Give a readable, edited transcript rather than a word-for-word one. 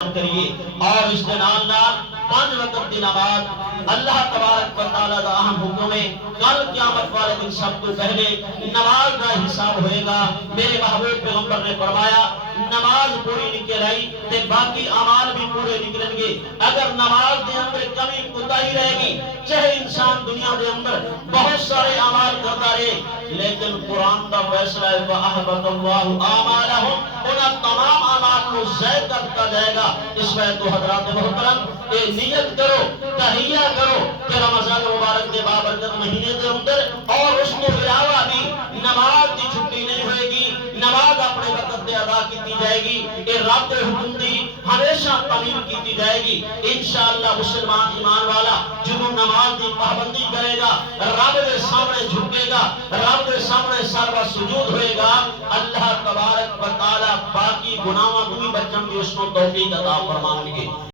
کریے اور اس کے نال 5 وقت کی نماز اللہ تبارک و تعالی کا اہم حکم ہے۔ کل قیامت والے دن سب کو پہلے نماز کا حساب ہوئے گا۔ میرے محبوب پیغمبر نے فرمایا نماز پوری نکل آئی تے باقی اعمال بھی پورے نکلیں گے۔ اگر نماز دے اندر کمی کوتاہی رہے گی، چاہے انسان دنیا دے اندر بہت سارے اعمال کرتا رہے، لیکن قرآن کا فیصلہ ہے فَأَحْبَطَ اللَّهُ أَعْمَالَهُمْ، انہاں تمام اعمال کو ضائع کرتا جائے گا۔ اس میں تو حضرات محترم اے نیت کرو، تہیہ کرو کہ رمضان مبارک کے بابرکت مہینے کے اندر اور اس کو علاوہ بھی نماز کی چھٹی نہیں ہوئے گی، نماز اپنے وقت پہ ادا کی جائے گی، یہ رب کے حکم دی ہمیشہ تعمیر کی جائے گی۔ انشاءاللہ مسلمان ایمان والا جو نماز کی پابندی کرے گا، رب کے سامنے جھکے گا، رب کے سامنے سر و سجود ہوئے گا، اللہ تبارک و تعالی باقی گناہوں کو بھی بچن کی اس کو توفیق عطا فرمائیں گے۔